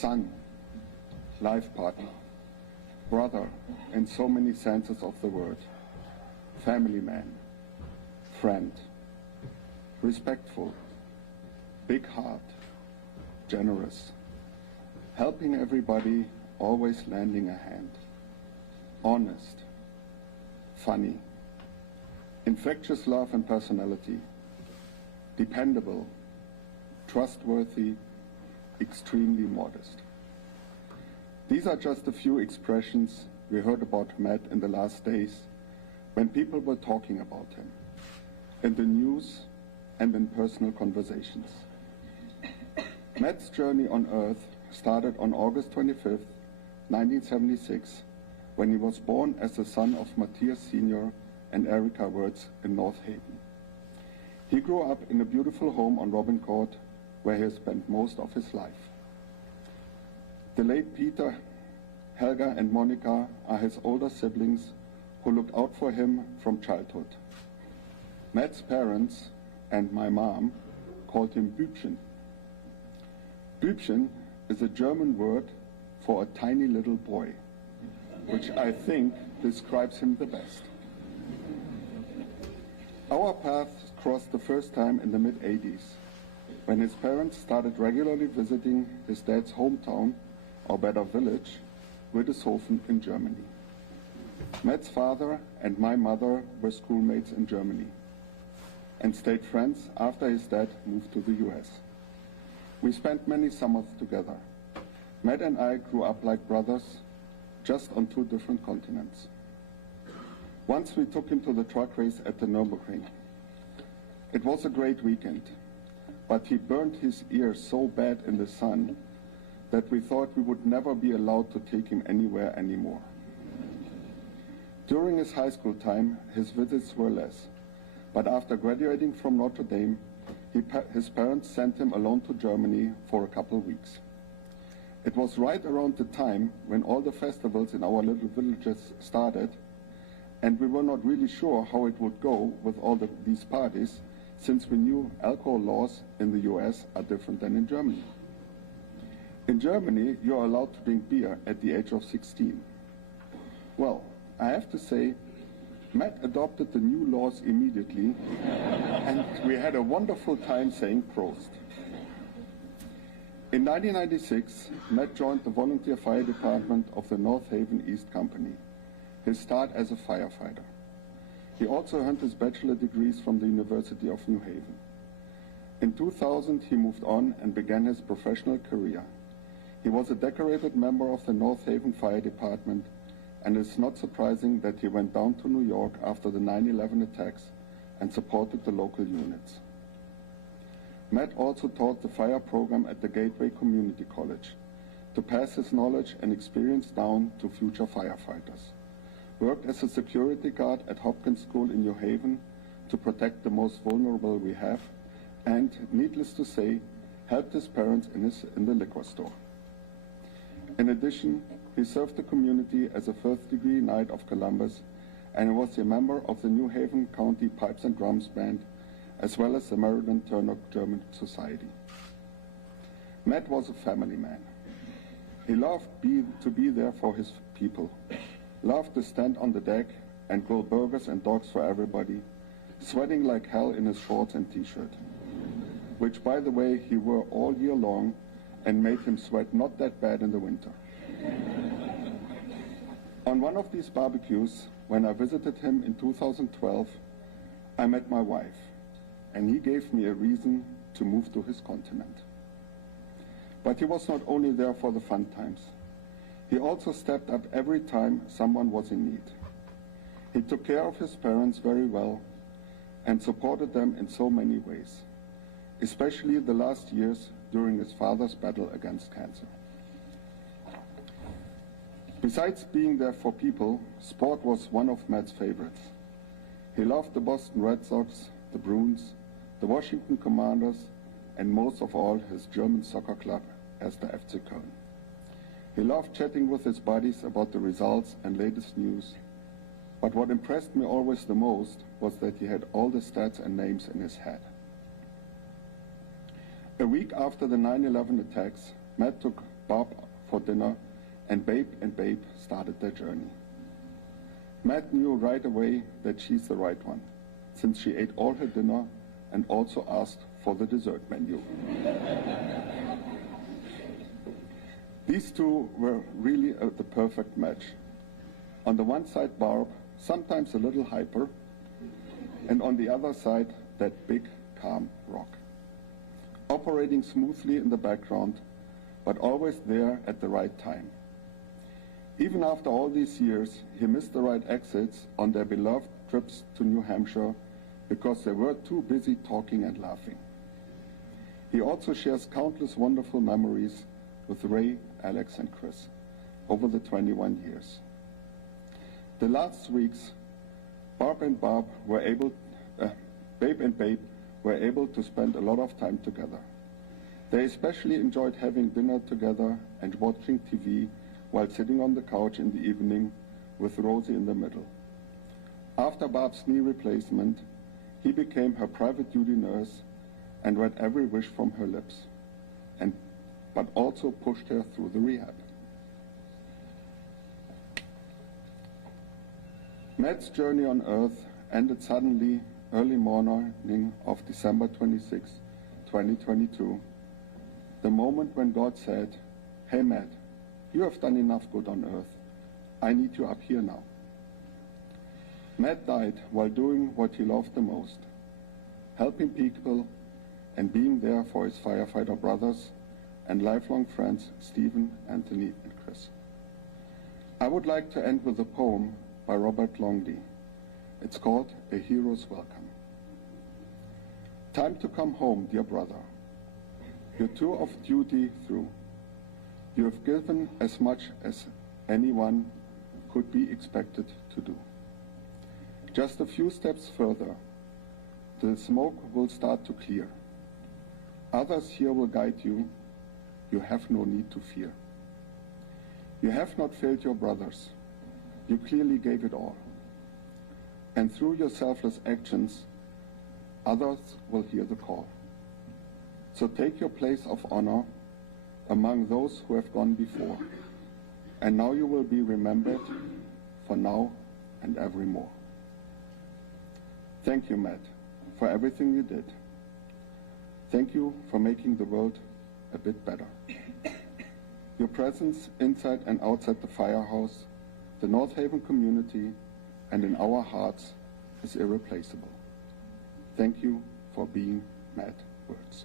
son, life partner, brother in so many senses of the word, family man, friend, respectful, big heart, generous, helping everybody, always lending a hand, honest, funny, infectious love and personality, dependable, trustworthy, extremely modest. These are just a few expressions we heard about Matt in the last days when people were talking about him, in the news and in personal conversations. Matt's journey on Earth started on August 25th, 1976, when he was born as the son of Matthias Sr. and Erica Wirtz in North Haven. He grew up in a beautiful home on Robin Court, where he spent most of his life. The late Peter, Helga, and Monica are his older siblings who looked out for him from childhood. Matt's parents and my mom called him Bübchen. Bübchen is a German word for a tiny little boy, which I think describes him the best. Our paths crossed the first time in the mid-80s, when his parents started regularly visiting his dad's hometown, or better village, Witteshofen in Germany. Matt's father and my mother were schoolmates in Germany and stayed friends after his dad moved to the US. We spent many summers together. Matt and I grew up like brothers, just on two different continents. Once we took him to the truck race at the Nürburgring. It was a great weekend, but he burned his ears so bad in the sun that we thought we would never be allowed to take him anywhere anymore. During his high school time, his visits were less, but after graduating from Notre Dame, his parents sent him alone to Germany for a couple of weeks. It was right around the time when all the festivals in our little villages started, and we were not really sure how it would go with all these parties, since we knew alcohol laws in the US are different than in Germany. In Germany, you are allowed to drink beer at the age of 16. Well, I have to say, Matt adopted the new laws immediately, and we had a wonderful time saying Prost. In 1996, Matt joined the volunteer fire department of the North Haven East Company, his start as a firefighter. He also earned his bachelor degrees from the University of New Haven. In 2000, he moved on and began his professional career. He was a decorated member of the North Haven Fire Department, and it's not surprising that he went down to New York after the 9/11 attacks and supported the local units. Matt also taught the fire program at the Gateway Community College to pass his knowledge and experience down to future firefighters. Worked as a security guard at Hopkins School in New Haven to protect the most vulnerable we have, and, needless to say, helped his parents in the liquor store. In addition, he served the community as a first-degree Knight of Columbus, and he was a member of the New Haven County Pipes and Drums Band, as well as the Meriden Turner German Society. Matt was a family man. He loved to be there for his people, loved to stand on the deck and grill burgers and dogs for everybody, sweating like hell in his shorts and t-shirt, which, by the way, he wore all year long and made him sweat not that bad in the winter. On one of these barbecues, when I visited him in 2012, I met my wife, and he gave me a reason to move to his continent. But he was not only there for the fun times. He also stepped up every time someone was in need. He took care of his parents very well and supported them in so many ways, especially the last years during his father's battle against cancer. Besides being there for people, sport was one of Matt's favorites. He loved the Boston Red Sox, the Bruins, the Washington Commanders, and most of all his German soccer club as the FC Köln. He loved chatting with his buddies about the results and latest news, but what impressed me always the most was that he had all the stats and names in his head. A week after the 9/11 attacks, Matt took Barb for dinner, and Babe started their journey. Matt knew right away that she's the right one, since she ate all her dinner and also asked for the dessert menu. These two were really the perfect match. On the one side, Barb, sometimes a little hyper, and on the other side, that big, calm rock. Operating smoothly in the background, but always there at the right time. Even after all these years, he missed the right exits on their beloved trips to New Hampshire because they were too busy talking and laughing. He also shares countless wonderful memories with Ray, Alex, and Chris over the 21 years. The last weeks, Babe and Babe were able to spend a lot of time together. They especially enjoyed having dinner together and watching TV while sitting on the couch in the evening with Rosie in the middle. After Barb's knee replacement, he became her private duty nurse and read every wish from her lips, but also pushed her through the rehab. Matt's journey on Earth ended suddenly early morning of December 26, 2022, the moment when God said, "Hey Matt, you have done enough good on Earth. I need you up here now." Matt died while doing what he loved the most, helping people and being there for his firefighter brothers and lifelong friends Stephen, Anthony, and Chris. I would like to end with a poem by Robert Longley. It's called A Hero's Welcome. Time to come home, dear brother. Your tour of duty through. You have given as much as anyone could be expected to do. Just a few steps further, the smoke will start to clear. Others here will guide you. You have no need to fear. You have not failed your brothers. You clearly gave it all. And through your selfless actions, others will hear the call. So take your place of honor among those who have gone before. And now you will be remembered for now and evermore. Thank you, Matt, for everything you did. Thank you for making the world a bit better. Your presence inside and outside the firehouse, the North Haven community, and in our hearts is irreplaceable. Thank you for being Matt Wirtz.